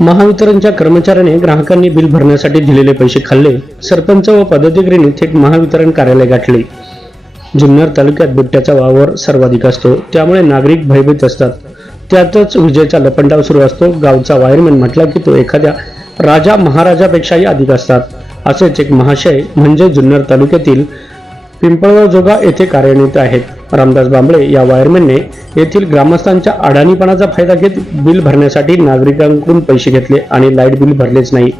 महावितरणच्या कर्मचाऱ्याने ग्राहकांनी बिल भरण्यासाठी दिलेले पैसे खाल्ले. सरपंच व पदाधिकाऱ्यांनी थेट महावितरण कार्यालय गाठले. जुन्नर तालुक्यात बिबट्याचा वावर सर्वाधिक असतो. त्यामुळे नागरिक भयभीत असतात. त्यातच विजेचा लपंडाव सुरू असतो. गावचा वायरमॅन म्हटला की तो एखाद्या राजा महाराजापेक्षाही अधिक असतात. असेच एक महाशय म्हणजे जुन्नर तालुक्यातील पिंपळगावजोगा येथे कार्यान्वित आहेत. रामदास बांबळे या वायरमॅनने येथील ग्रामस्थांच्या अडाणीपणाचा फायदा घेत बिल भरण्यासाठी नागरिकांकडून पैसे घेतले आणि लाइट बिल भरलेच नाही.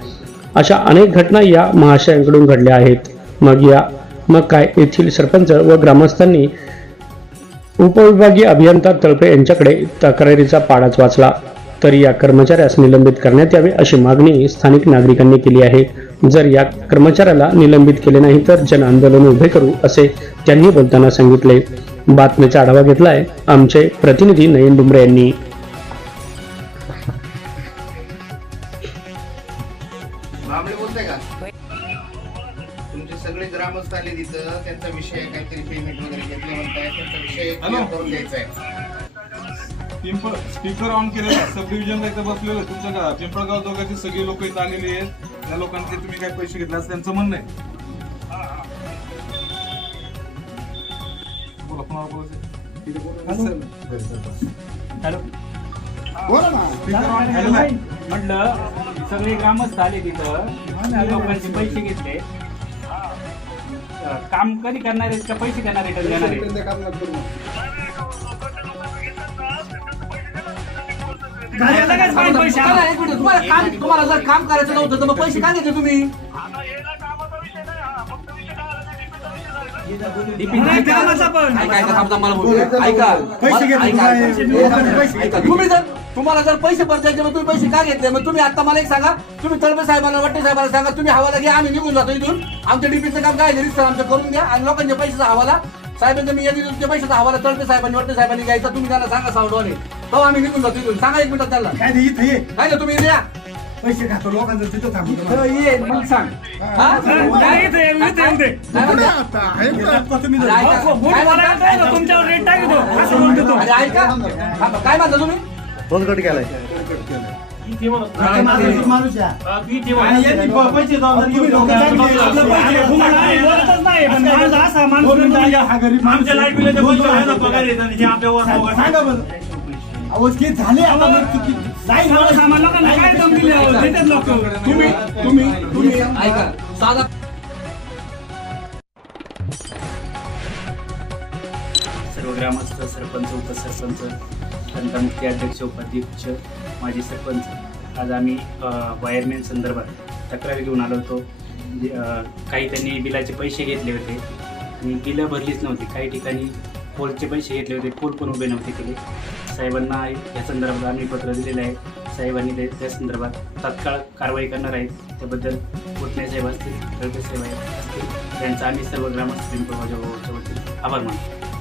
अशा अनेक घटना या महाशयांकडून घडल्या आहेत. मग या मग काय येथील सरपंच व ग्रामस्थांनी उपविभागीय अभियंता तळपे यांच्याकडे तक्रारीचा पाडाच वाचला. तरी या कर्मचाऱ्यास निलंबित करण्यात यावे अशी मागणी स्थानिक नागरिकांनी केली आहे. जर या कर्मचाऱ्याला निलंबित केले नाही तर जन आंदोलन उभे करू असे त्यांनी बोलताना सांगितले. बातमीचा आढावा घेतलाय आमचे प्रतिनिधी नयन डुमरे यांनी. का? तुमचे सगळे ग्रामस्थ आले तिथं त्यांचा विषय काहीतरी पेमेंट वगैरे घेतले म्हणताय त्यांचा विषय हॅलो. clear करून द्यायचा आहे. पिंपळ स्पीकर ऑन केलेला सब डिव्हिजनला इथं बसलेलं आहे. तुमच्या गा- पिंपळगाव दोघांची सगळी लोक इथं आलेली आहेत. त्या लोकांचे तुम्ही काय पैसे घेतले असं त्यांचं म्हणणं आहे. हॅलो स्पीकर ऑन हॅलो म्हटलं सगळे ग्रामस्थ आले तिथं लोकांचे पैसे घेतले काम कधी करणार आहेत का पैसे देणार रिटर्न देणार आहे तुम्हाला काम तुम्हाला जर काम करायचं नव्हतं तर मग पैसे काय देते तुम्ही तुम्ही जर तुम्हाला जर पैसे परतायचे मग तुम्ही पैसे का घेतले? मग तुम्ही आता मला एक सांगा. तुम्ही तळपे साहेबांना वट्टे साहेबांना सांगा. तुम्ही हवाला घ्या. आम्ही निघून जातो इथून. आमच्या डीपीचं काम काय रिस्टर आमचं करून द्या आणि लोकांच्या पैशाचा हवाला साहेबांना मी यांनी तुमच्या पैशाचा हवाला तळपे साहेबांनी वट्टे साहेबांनी घ्यायचा. तुम्ही त्यांना सांगा सावडवाने तो आम्ही निघून जातो इथून. सांगा एक मिनिटात त्याला. काय नाही तुम्ही द्या पैसे खातो लोकांचं तिथं थांबू इथं ये मग सांग हा? तुम्ही अरे ऐका. हो, काय म्हणता? तुमच्यावर रेट. काय म्हणता तुम्ही तुम्हाला बोलतच नाही पण माझा असा माणूस म्हणतो, आमच्या लाइट बिलाचे पैसे आहे ना, पगार येतात, जे आपल्यावर पगार- सांगा बरं अवस्थ झाले चुकी- नाही सर्व सामान्य लोकांना काय दम दिले अहो, देतात लोक. तुम्ही तुम्ही तुम्ही. ऐका साधा सर्व ग्रामस्थ सरपंच उपसरपंच तंत्रमुक्ती अध्यक्ष उपाध्यक्ष माजी सरपंच आज आम्ही वायरमॅन संदर्भात तक्रार घेऊन आलो होतो. जे, अ, काही त्यांनी बिलाचे पैसे घेतले होते आणि बिलं भरलीच नव्हती. काही ठिकाणी पोलचे पैसे घेतले होते. पोल पण उभे नव्हते केले. साहेबांना या संदर्भात आम्ही पत्र दिलेलं आहे. साहेबांनी ते त्या संदर्भात तात्काळ कारवाई करणार आहेत. त्याबद्दल कोटणे साहेब असतील साहेब आहेत असतील त्यांचा आम्ही सर्व ग्रामस्थ आभार मानतो.